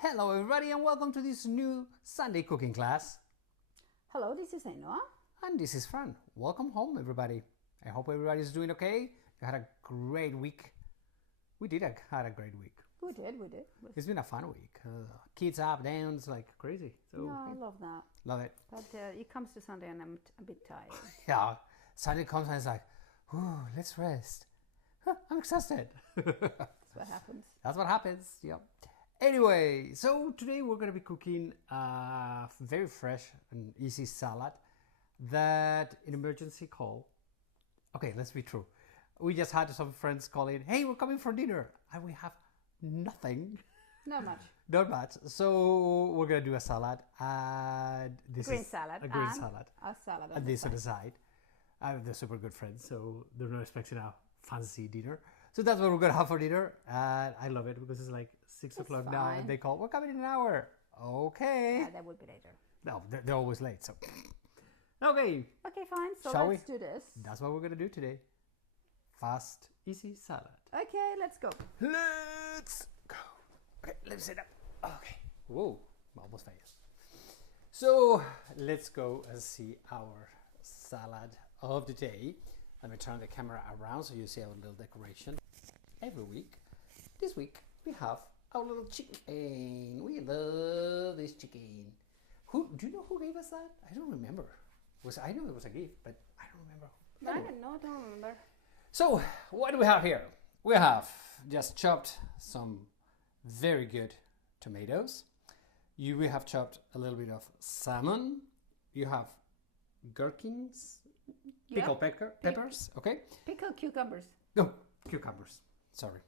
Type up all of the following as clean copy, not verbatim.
Hello everybody and welcome to this new Sunday cooking class. Hello, this is Ainhoa. And this is Fran. Welcome home everybody. I hope everybody's doing okay. You had a great week. We did had a great week. We did. It's been a fun week. Kids up, downs, like crazy. So No, I love that. love it. But it comes to Sunday and I'm a bit tired. Yeah, Sunday comes and it's like, ooh, let's rest. I'm exhausted. That's what happens. That's what happens. Yep. Anyway, so today we're going to be cooking a very fresh and easy salad that in emergency call. Okay, let's be true. We just had some friends call in, hey, we're coming for dinner. And we have nothing. Not much. Not much. So we're going to do a salad. And this Green is salad. a green and salad. A salad. And this on the side. They're super good friends, so they're not expecting a fancy dinner. So that's what we're gonna have for dinner, and I love it because it's like 6 o'clock now, and they call, we're coming in an hour. Okay. Yeah, that would be later. No, they're always late, so. Okay. Okay, fine. So Shall let's we? do this. That's what we're gonna do today. Fast, easy salad. Okay, let's go. Let's go. Okay, let's sit up. Okay. Whoa, almost failed. So let's go and see our salad of the day. Let me turn the camera around so you see our little decoration. Every week, this week we have our little chicken. We love this chicken. Do you know who gave us that? I don't remember. I know it was a gift, but I don't remember. I don't remember. So what do we have here? We have just chopped some very good tomatoes. We have chopped a little bit of salmon. You have gherkins, pickled peppers, okay? Pickled cucumbers. No, cucumbers. Sorry,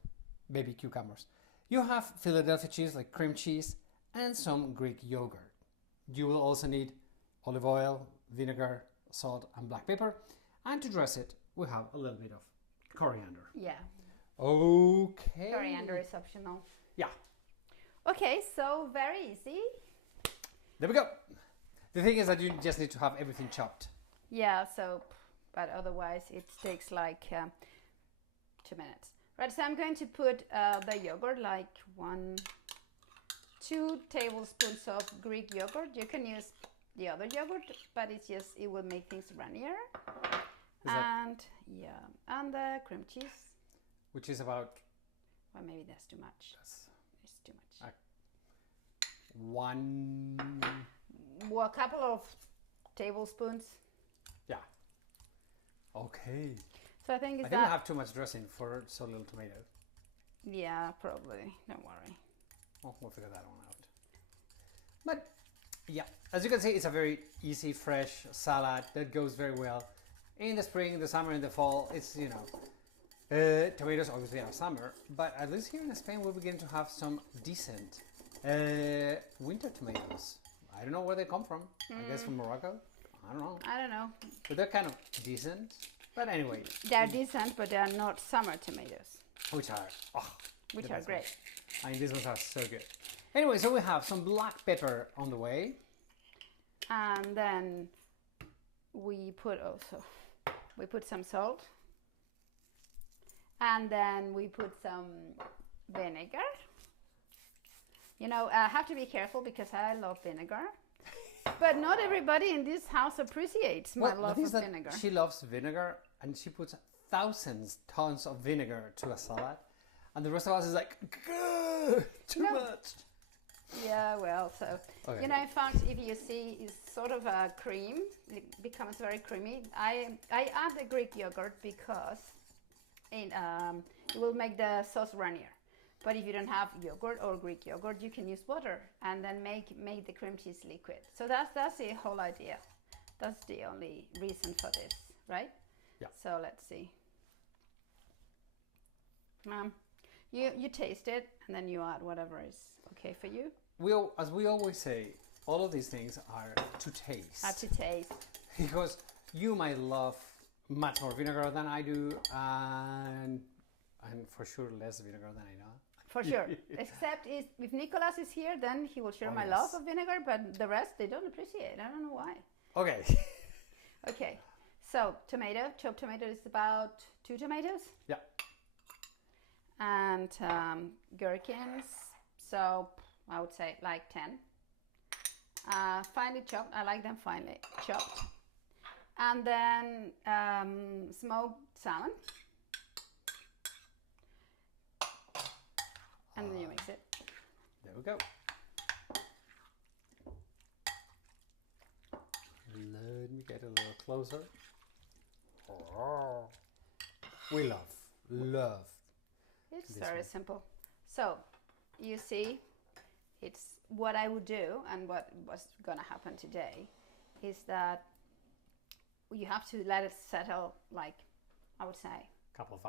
baby cucumbers. You have Philadelphia cheese, like cream cheese, and some Greek yogurt. You will also need olive oil, vinegar, salt, and black pepper. And to dress it, we have a little bit of coriander. Yeah. Okay. Coriander is optional. Yeah. Okay, so very easy. There we go. The thing is that you just need to have everything chopped. Yeah, so, but otherwise it takes like 2 minutes. Right, so I'm going to put the yogurt, like 2 tablespoons of Greek yogurt. You can use the other yogurt, but it will make things runnier. And the cream cheese. Which is about... Well, maybe that's too much. It's too much. Well, a couple of tablespoons. Yeah. Okay. So I think I think we have too much dressing for so little tomato. Yeah, probably. Don't worry. Oh, we'll figure that one out. But yeah, as you can see, it's a very easy, fresh salad that goes very well in the spring, the summer, and the fall. It's, tomatoes obviously are summer, but at least here in Spain we're beginning to have some decent winter tomatoes. I don't know where they come from. I guess from Morocco. I don't know. But they're kind of decent. But anyway. They're decent, but they are not summer tomatoes. Which are Great. I mean, these ones are so good. Anyway, so we have some black pepper on the way. And then we put some salt. And then we put some vinegar. I have to be careful because I love vinegar. But not everybody in this house appreciates my love for vinegar. She loves vinegar and she puts tons of vinegar to a salad. And the rest of us is like, too much. Yeah, well, so, okay. In fact, if you see, it's sort of a cream. It becomes very creamy. I add the Greek yogurt because it will make the sauce runnier. But if you don't have yogurt or Greek yogurt, you can use water and then make the cream cheese liquid. So that's the whole idea. That's the only reason for this, right? Yeah. So let's see. You taste it and then you add whatever is okay for you. As we always say, all of these things are to taste. Because you might love much more vinegar than I do, and for sure less vinegar than I know. For sure. Except if Nicolas is here, then he will share my love of vinegar, but the rest they don't appreciate. I don't know why. Okay. Okay. So chopped tomato is about 2 tomatoes. Yeah. And gherkins. So I would say like 10. Finely chopped. I like them finely chopped. And then smoked salmon. And then you mix it. There we go. Let me get a little closer. Oh, we love. It's very simple. So, you see, it's what I would do, and what was gonna happen today is that you have to let it settle, like, I would say, couple of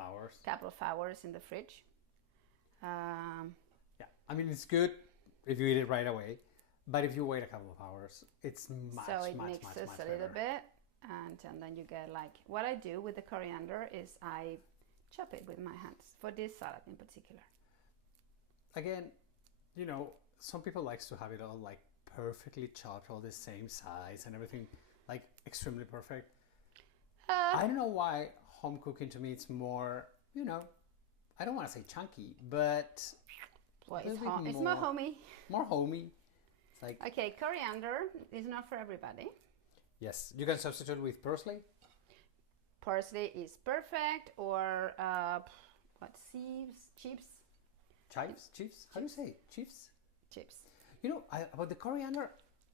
hours in the fridge. Yeah, I mean, it's good if you eat it right away, but if you wait a couple of hours, it's much, so it much mixes a little bit, and then you get, like, what I do with the coriander is I chop it with my hands for this salad in particular. Again, you know, some people likes to have it all like perfectly chopped, all the same size and everything, like extremely perfect. I don't know why home cooking to me it's more, you know, I don't want to say chunky, but well, it's more homey. More homey. It's like, okay, coriander is not for everybody. Yes, you can substitute with parsley. Parsley is perfect, or what, chips? Chips? How do you say it? Chips? Chips. You know, about the coriander,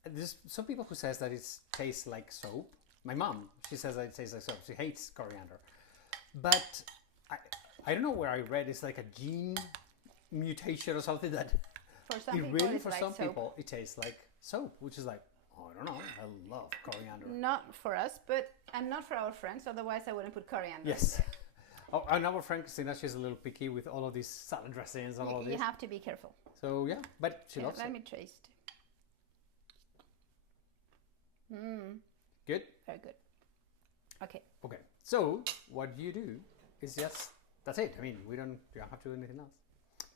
there's some people who says that it tastes like soap. My mom, she says that it tastes like soap. She hates coriander. But I don't know where I read it's like a gene mutation or something that for some people, really it's for like some soap. people it tastes like soap, which is like, oh, I don't know. I love coriander. Not for us, and not for our friends. Otherwise, I wouldn't put coriander. Yes. Oh, and our friend Christina, she's a little picky with all of these salad dressings and all of this. You have to be careful. So yeah, but she loves it. Let me taste. Good? Very good. Okay. Okay. So what you do is just, that's it. I mean, you don't have to do anything else.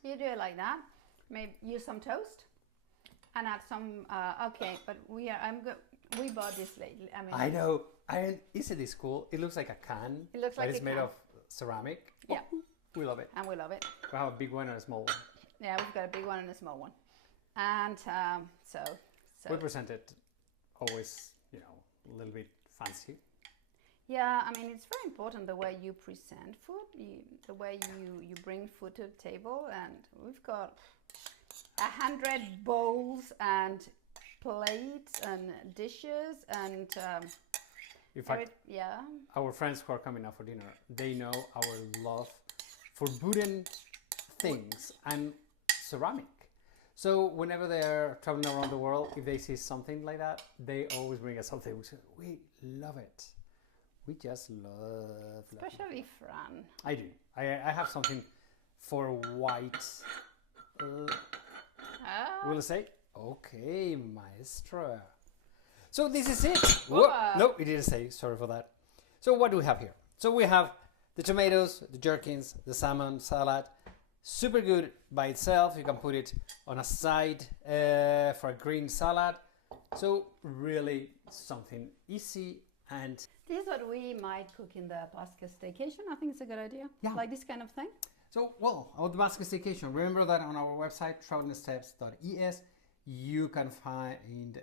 You do it like that. Maybe use some toast and add some, okay, but we bought this lately. I know. Isn't this cool? It looks like a can. It looks like it's made of ceramic. Yeah. We love it. And we love it. We have a big one and a small one. Yeah, we've got a big one and a small one. And so we present it always, you know, a little bit fancy. Yeah, I mean, it's very important the way you present food, the way you bring food to the table. And we've got 100 bowls and plates and dishes and in fact, yeah. Our friends who are coming out for dinner, they know our love for wooden things and ceramic. So whenever they're traveling around the world, if they see something like that, they always bring us something. We love it. We just love Especially Fran. I do. I have something for white. Will I say? Okay, maestro. So this is it. Whoa. No, it didn't say. Sorry for that. So what do we have here? So we have the tomatoes, the gherkins, the salmon salad. Super good by itself. You can put it on a side for a green salad. So really something easy. And this is what we might cook in the basket staycation. I think it's a good idea. Yeah. Like this kind of thing. So, well, about the basket staycation, remember that on our website, travelingsteps.es, you can find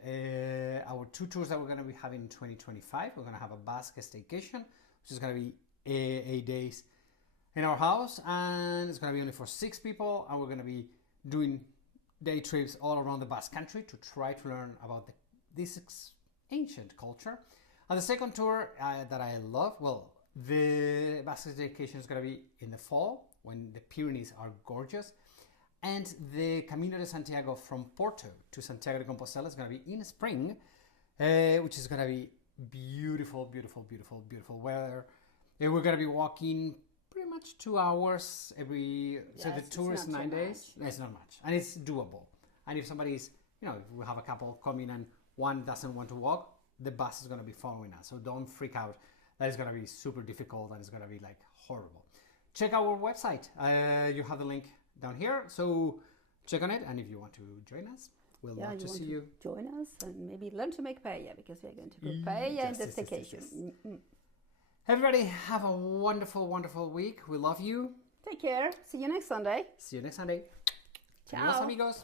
our 2 tours that we're going to be having in 2025. We're going to have a basket staycation, which is going to be 8 days in our house, and it's going to be only for 6 people, and we're going to be doing day trips all around the Basque Country to try to learn about this ancient culture. And the second tour that I love, well, the basket staycation is going to be in the fall when the Pyrenees are gorgeous, and the Camino de Santiago from Porto to Santiago de Compostela is going to be in spring, which is going to be beautiful, beautiful, beautiful, beautiful weather. And we're going to be walking pretty much 2 hours every. Yes, so the tour is 9 days. Much. It's not much, and it's doable. And if somebody's, you know, if we have a couple coming and one doesn't want to walk, the bus is going to be following us. So don't freak out. That is going to be super difficult and it's going to be like horrible. Check our website. You have the link down here. So check on it. And if you want to join us, we'll love to see you. Join us and maybe learn to make paella, because we're going to cook paella in the staycation. Yes. Everybody have a wonderful, wonderful week. We love you. Take care. See you next Sunday. See you next Sunday. Ciao. Adios, amigos.